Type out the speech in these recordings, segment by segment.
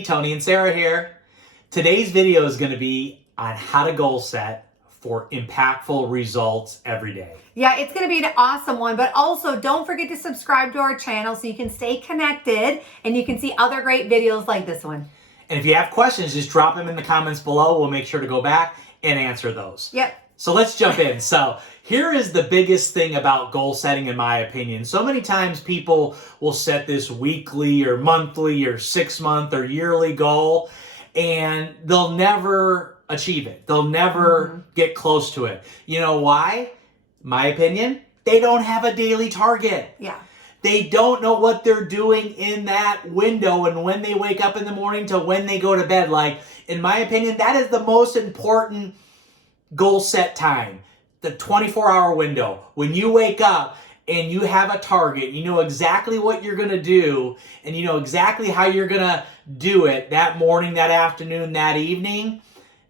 everybody, Tony and Sarah here. Today's video is going to be on how to goal set for impactful results every day. Yeah, it's going to be an awesome one, but also don't forget to subscribe to our channel so you can stay connected and you can see other great videos like this one. And if you have questions, just drop them in the comments below. We'll make sure to go back and answer those. Yep. So let's jump in. So here is the biggest thing about goal setting, in my opinion. So many times people will set this weekly or monthly or 6-month or yearly goal, and they'll never achieve it. They'll never get close to it. You know why? My opinion, they don't have a daily target. Yeah. They don't know what they're doing in that window and when they wake up in the morning to when they go to bed. Like, in my opinion, that is the most important goal set time, the 24-hour window. When you wake up and you have a target, you know exactly what you're going to do, and you know exactly how you're going to do it that morning, that afternoon, that evening.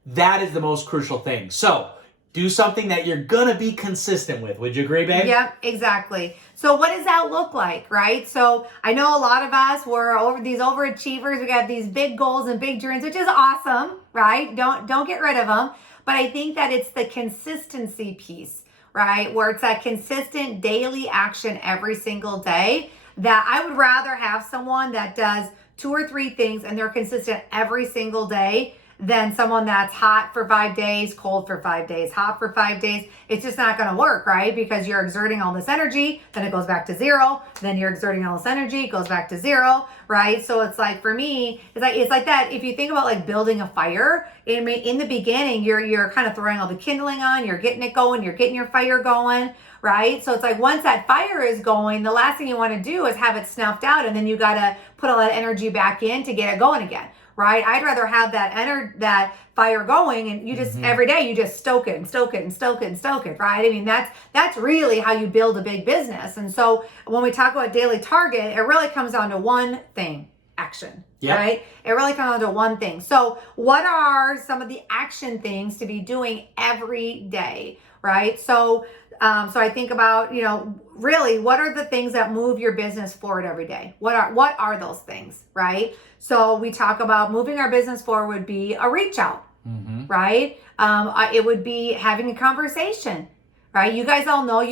That is the most crucial thing. So do something that you're going to be consistent with. Would you agree, babe? Yep, exactly. So what does that look like, right? So I know a lot of us were these overachievers. We got these big goals and big dreams, which is awesome, right? Don't get rid of them. But I think that it's the consistency piece, right? Where it's that consistent daily action every single day, that I would rather have someone that does 2 or 3 things and they're consistent every single day than someone that's hot for 5 days, cold for 5 days, hot for 5 days. It's just not going to work, right? Because you're exerting all this energy, then it goes back to 0. Then you're exerting all this energy, it goes back to 0, right? So it's like, for me, it's like that. If you think about like building a fire, in the beginning, you're kind of throwing all the kindling on, you're getting it going, you're getting your fire going, right? So it's like, once that fire is going, the last thing you want to do is have it snuffed out, and then you got to put all that energy back in to get it going again. Right? I'd rather have that fire going, and you just every day you just stoke it and stoke it and stoke it and stoke it, right? I mean, that's really how you build a big business. And so when we talk about daily target, it really comes down to one thing: action. Yep. Right? It really comes down to one thing. So what are some of the action things to be doing every day, right? So I think about, really, what are the things that move your business forward every day? What are those things, right? So we talk about moving our business forward would be a reach out, right? It would be having a conversation, right? You guys all know,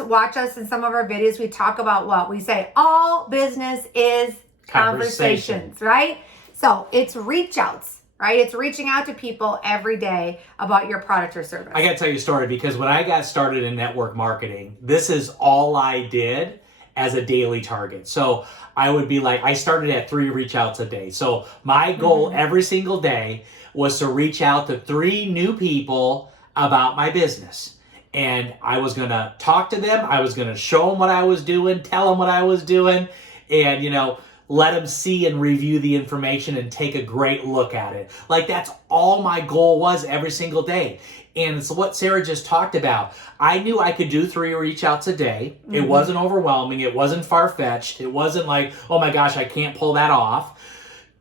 watch us in some of our videos. We talk about what we say, all business is conversations, right? So it's reach outs. Right? It's reaching out to people every day about your product or service. I got to tell you a story, because when I got started in network marketing, this is all I did as a daily target. So I would be like, I started at 3 reach outs a day. So my goal every single day was to reach out to 3 new people about my business. And I was going to talk to them. I was going to show them what I was doing, tell them what I was doing, and, let them see and review the information and take a great look at it. Like, that's all my goal was every single day. And it's what Sarah just talked about. I knew I could do 3 reach outs a day. It wasn't overwhelming. It wasn't far-fetched. It wasn't like, oh my gosh, I can't pull that off.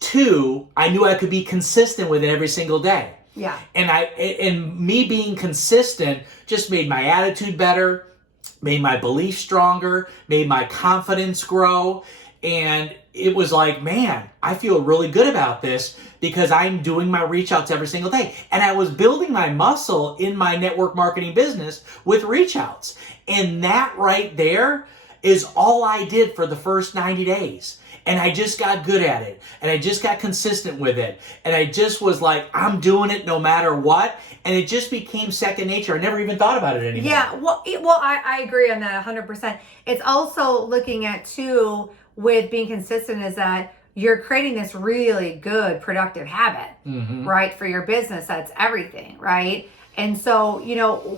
2, I knew I could be consistent with it every single day. Yeah. And me being consistent just made my attitude better, made my belief stronger, made my confidence grow. And it was like, man, I feel really good about this because I'm doing my reach outs every single day. And I was building my muscle in my network marketing business with reach outs. And that right there is all I did for the first 90 days. And I just got good at it. And I just got consistent with it. And I just was like, I'm doing it no matter what. And it just became second nature. I never even thought about it anymore. Yeah, well, I agree on that 100%. It's also looking at, too, with being consistent, is that you're creating this really good productive habit, right, for your business. That's everything, right? And so,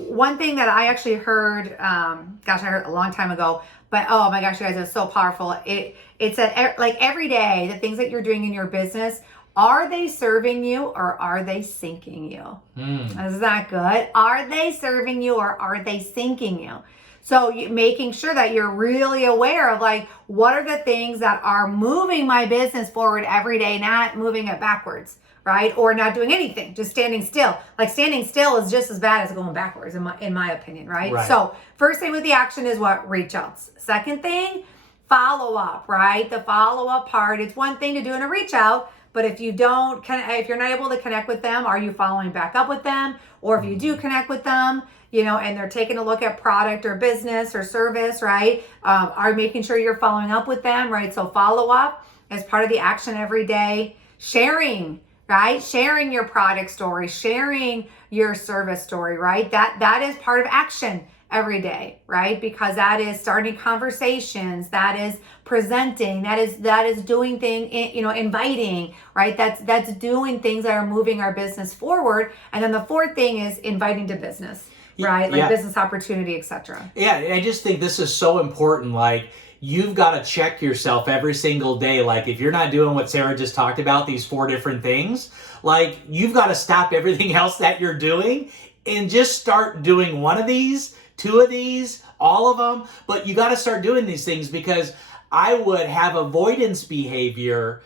one thing that I actually heard, I heard a long time ago, but oh my gosh, you guys, it's so powerful. It's that, like, every day, the things that you're doing in your business, are they serving you or are they sinking you? Is that good? Are they serving you or are they sinking you? So making sure that you're really aware of, like, what are the things that are moving my business forward every day, not moving it backwards, right? Or not doing anything, just standing still. Like, standing still is just as bad as going backwards, in my opinion, right? So first thing with the action is what? Reach outs. Second thing, follow up, right? The follow up part. It's one thing to do in a reach out, But if you don't, if you're not able to connect with them, are you following back up with them? Or if you do connect with them, and they're taking a look at product or business or service, right? Are making sure you're following up with them, right? So follow up as part of the action every day. Sharing, right? Sharing your product story, sharing your service story, right? That is part of action every day, right? Because that is starting conversations, that is presenting, that is doing things, inviting, right? That's doing things that are moving our business forward. And then the fourth thing is inviting to business, right? Like business opportunity, etc. Yeah, I just think this is so important. Like, you've got to check yourself every single day. Like, if you're not doing what Sarah just talked about, these 4 different things, like, you've got to stop everything else that you're doing and just start doing one of these, 2 of these, all of them. But you got to start doing these things, because I would have avoidance behavior,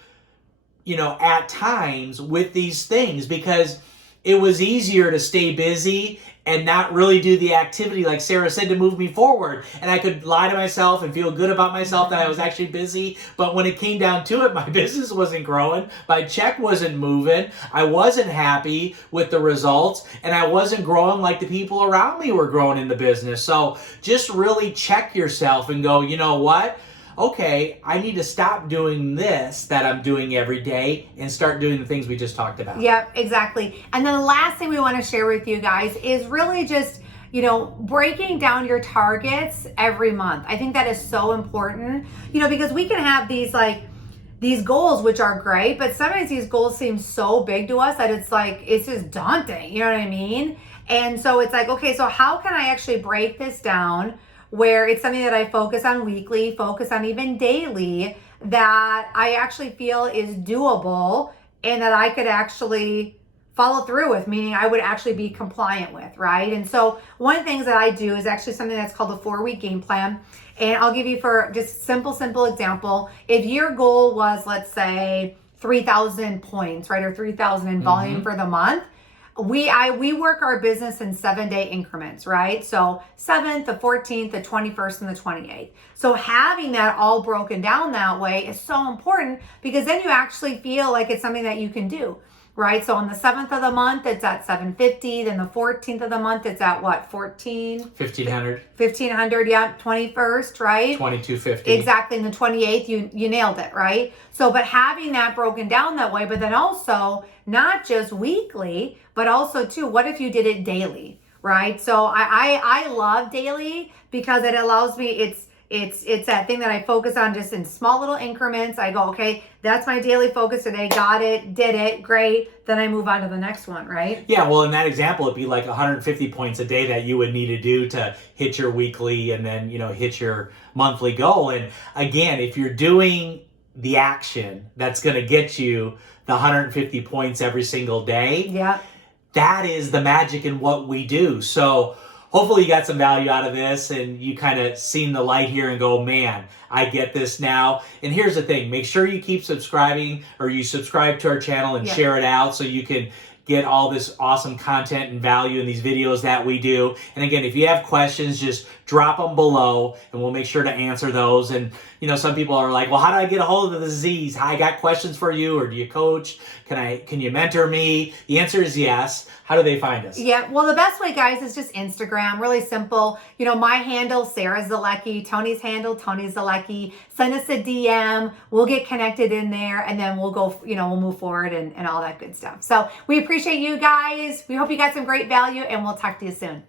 at times with these things, because it was easier to stay busy and not really do the activity, like Sarah said, to move me forward. And I could lie to myself and feel good about myself that I was actually busy. But when it came down to it, my business wasn't growing. My check wasn't moving. I wasn't happy with the results. And I wasn't growing like the people around me were growing in the business. So just really check yourself and go, you know what? Okay, I need to stop doing this that I'm doing every day and start doing the things we just talked about. Yep, exactly. And then the last thing we want to share with you guys is really just, breaking down your targets every month. I think that is so important, because we can have these goals, which are great, but sometimes these goals seem so big to us that it's just daunting. You know what I mean? And so it's like, okay, so how can I actually break this down where it's something that I focus on weekly, focus on even daily, that I actually feel is doable and that I could actually follow through with, meaning I would actually be compliant with, right? And so one of the things that I do is actually something that's called a 4-week game plan. And I'll give you, for just simple example, if your goal was, let's say, 3,000 points, right? Or 3,000 in volume for the month, we work our business in 7-day increments, right? So 7th, the 14th, the 21st, and the 28th. So having that all broken down that way is so important, because then you actually feel like it's something that you can do, right? So on the 7th of the month, it's at 750. Then the 14th of the month, it's at what? 1,500. 1,500, yeah. 21st, right? 2,250. Exactly. And the 28th, you nailed it, right? So, but having that broken down that way, but then also not just weekly, but also too, what if you did it daily, right? So I love daily, because it allows me, it's that thing that I focus on just in small little increments. I go, okay, that's my daily focus today. Got it, did it, great. Then I move on to the next one, right? Yeah, well, in that example, it'd be like 150 points a day that you would need to do to hit your weekly and then, hit your monthly goal. And again, if you're doing the action that's going to get you the 150 points every single day, yeah, that is the magic in what we do. So hopefully you got some value out of this and you kind of seen the light here and go, man, I get this now. And here's the thing, make sure you keep subscribing, or you subscribe to our channel and share it out so you can get all this awesome content and value in these videos that we do. And again, if you have questions, just drop them below and we'll make sure to answer those. And some people are like, well, how do I get a hold of the Z's? I got questions for you, or do you coach? Can you mentor me? The answer is yes. How do they find us? Yeah, well, the best way, guys, is just Instagram. Really simple. My handle, Sarah Zolecki. Tony's handle, Tony Zolecki. Send us a DM. We'll get connected in there, and then we'll go, we'll move forward and all that good stuff. So we appreciate you guys. We hope you got some great value, and we'll talk to you soon.